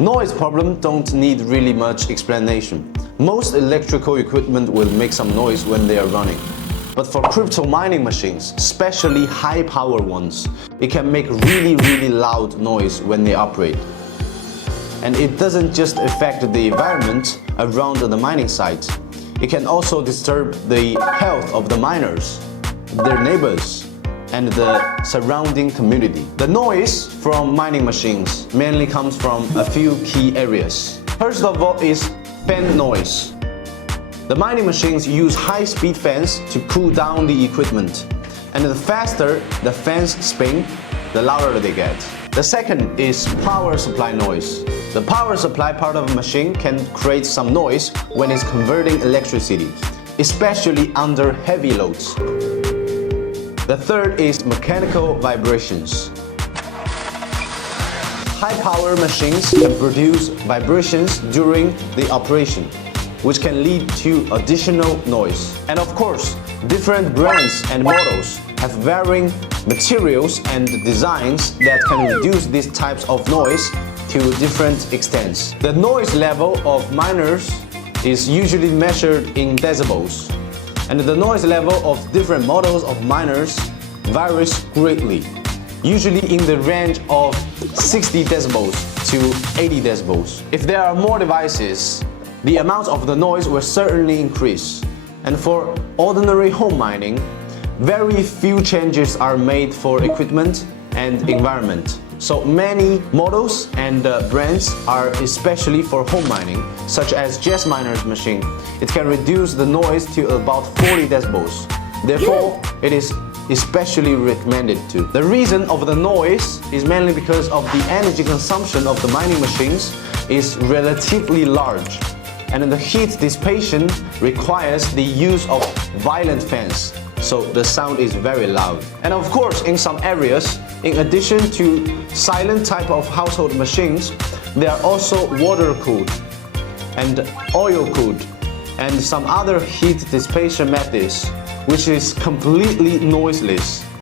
Noise problems don't need really much explanation. Most electrical equipment will make some noise when they are running. But for crypto mining machines, especially high power ones, it can make really loud noise when they operate. And it doesn't just affect the environment around the mining site. It can also disturb the health of the miners, their neighbors, and the surrounding community. The noise from mining machines mainly comes from a few key areas. First of all is fan noise. The mining machines use high-speed fans to cool down the equipment, and the faster the fans spin, the louder they get. The second is power supply noise. The power supply part of a machine can create some noise when it's converting electricity, especially under heavy loads. The third is mechanical vibrations. High-power machines can produce vibrations during the operation, which can lead to additional noise. And of course, different brands and models have varying materials and designs that can reduce these types of noise to different extents. The noise level of miners is usually measured in decibels, and the noise level of different models of miners varies greatly, usually in the range of 60 decibels to 80 decibels. If there are more devices, the amount of the noise will certainly increase. And for ordinary home mining, very few changes are made for equipment and environment. So many models and brands are especially for home mining, such as JingleMiner's machine. It can reduce the noise to about 40 decibels. Therefore, it is especially recommended to. The reason of the noise is mainly because of the energy consumption of the mining machines is relatively large, and the heat dissipation requires the use of violent fans, so the sound is very loud. And of course, in some areas, in addition to silent type of household machines, they are also water-cooled and oil-cooled and some other heat dissipation methods, which is completely noiseless.